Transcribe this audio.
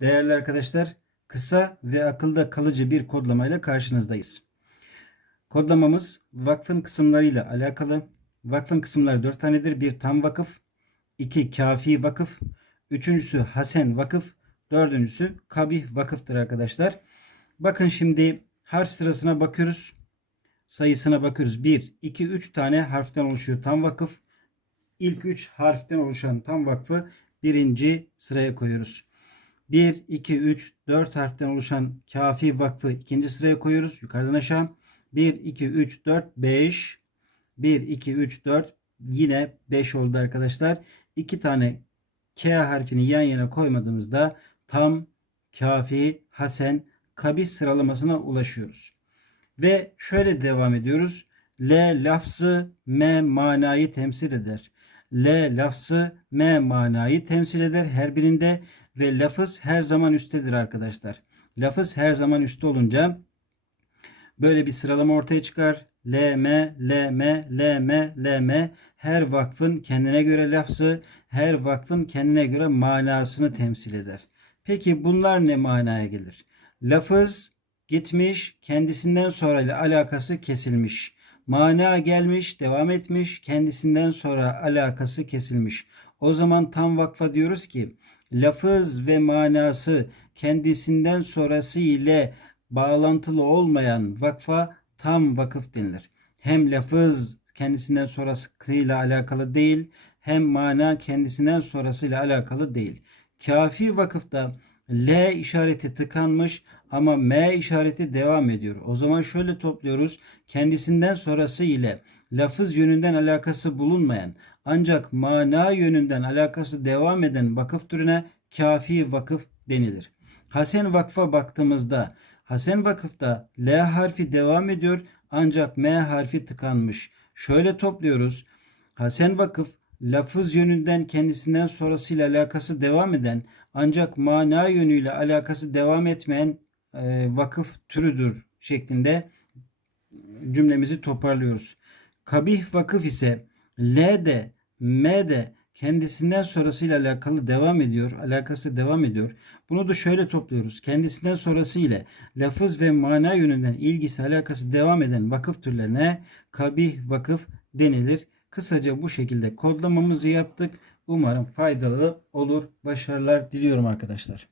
Değerli arkadaşlar, kısa ve akılda kalıcı bir kodlamayla karşınızdayız. Kodlamamız vakfın kısımlarıyla alakalı. Vakfın kısımları 4 tanedir. Bir tam vakıf, iki kafi vakıf, üçüncüsü hasen vakıf, dördüncüsü kabih vakıftır arkadaşlar. Bakın şimdi harf sırasına bakıyoruz. Sayısına bakıyoruz. 1, 2, 3 tane harften oluşuyor tam vakıf. İlk 3 harften oluşan tam vakfı birinci sıraya koyuyoruz. 1, 2, 3, 4 harften oluşan kafi vakfı ikinci sıraya koyuyoruz. Yukarıdan aşağı. 1, 2, 3, 4, 5. 1, 2, 3, 4 yine 5 oldu arkadaşlar. 2 tane K harfini yan yana koymadığımızda tam, kafi, hasen, kabih sıralamasına ulaşıyoruz. Ve şöyle devam ediyoruz. L lafzı M manayı temsil eder. L lafzı M manayı temsil eder her birinde ve lafız her zaman üsttedir arkadaşlar. Lafız her zaman üstte olunca böyle bir sıralama ortaya çıkar. L M L M L M L M her vakfın kendine göre lafzı, her vakfın kendine göre manasını temsil eder. Peki bunlar ne manaya gelir? Lafız gitmiş, kendisinden sonra ile alakası kesilmiş. Mana gelmiş, devam etmiş, kendisinden sonra alakası kesilmiş. O zaman tam vakfa diyoruz ki lafız ve manası kendisinden sonrası ile bağlantılı olmayan vakfa tam vakıf denilir. Hem lafız kendisinden sonrasıyla alakalı değil, hem mana kendisinden sonrasıyla alakalı değil. Kafi vakıfta L işareti tıkanmış ama M işareti devam ediyor. O zaman şöyle topluyoruz. Kendisinden sonrası ile lafız yönünden alakası bulunmayan ancak mana yönünden alakası devam eden vakıf türüne kafi vakıf denilir. Hasen Vakf'a baktığımızda Hasen Vakıf'ta L harfi devam ediyor ancak M harfi tıkanmış. Şöyle topluyoruz. Hasen Vakıf lafız yönünden kendisinden sonrasıyla alakası devam eden ancak mana yönüyle alakası devam etmeyen e, vakıf türüdür şeklinde cümlemizi toparlıyoruz. Kabih vakıf ise L de M de kendisinden sonrasıyla alakalı devam ediyor. Alakası devam ediyor. Bunu da şöyle topluyoruz. Kendisinden sonrası ile lafız ve mana yönünden ilgisi alakası devam eden vakıf türlerine kabih vakıf denilir. Kısaca bu şekilde kodlamamızı yaptık. Umarım faydalı olur. Başarılar diliyorum arkadaşlar.